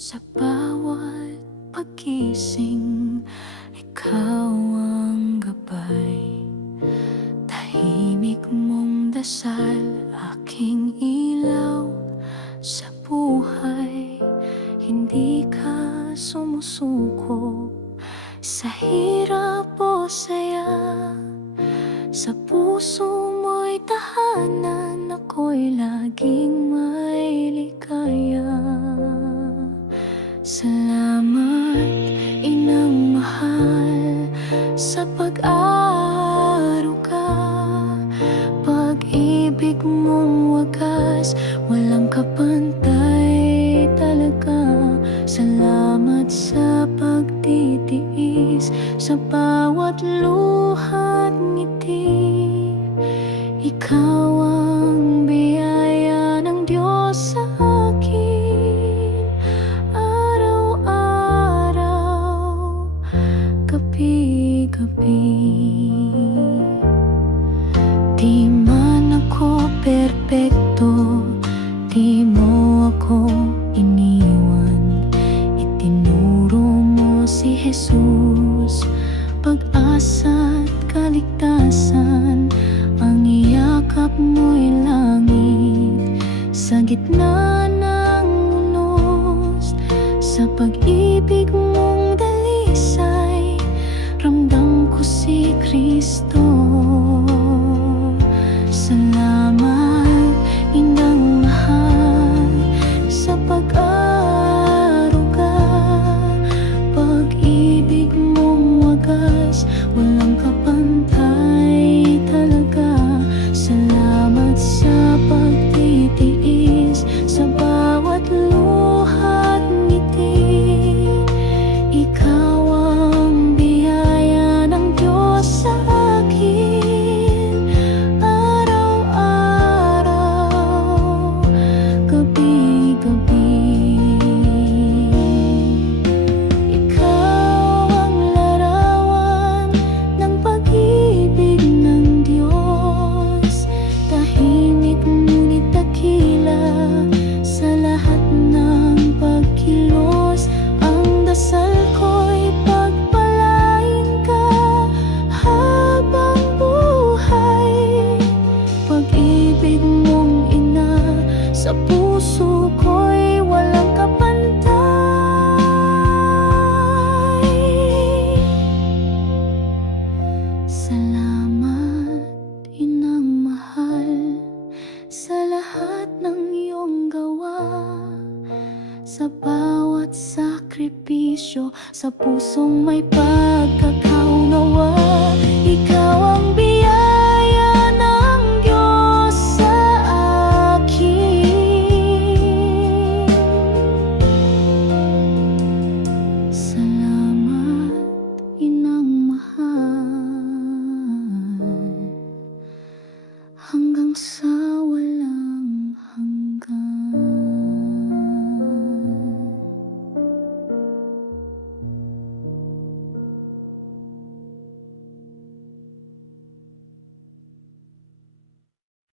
Sa bawat paggising, ikaw ang gabay. Tahimik mong dasal, aking ilaw sa buhay. Hindi ka sumusuko sa hirap o saya. Sa puso mo'y tahanan, ako'y laging may ligaya. Salamat, Inang mahal, sa pag-aaruga. Pag-ibig mong wagas, walang kapantay talaga. Salamat sa pagtitiis, sa bawat luha't ngiti. Ikaw ang biyaya ng Diyos sa akin, araw-araw, gabi-gabi. Di man ako perpekto, di mo ako iniwan. Itinuro mo si Jesus, pag-asa't kaligtasan. Ang iyakap mo'y langit sa gitna ng unos. Sa pag-ibig mong dalisay, ramdam ko si Kristo. Salamat, Inang mahal, sa pag-aaruga. Pag-ibig mong wagas, walang kapantay talaga. Salamat sa pagtitiis, sa bawat luha't ngiti. Ikaw ang biyaya ng Diyos sa akin, araw-araw, gabi-gabi. Ikaw ang larawan ng pag-ibig ng Diyos. Tahimik ngunit dakila sa lahat ng pagkilos. Ang dasal ko'y pagpalain ka habang buhay. Pag-ibig mong ina, sa puso ko'y walang kapantay. Salamat, Inang mahal, sa lahat ng iyong gawa. Sa bawat sakripisyo, sa pusong may pagkakaunawa. Ikaw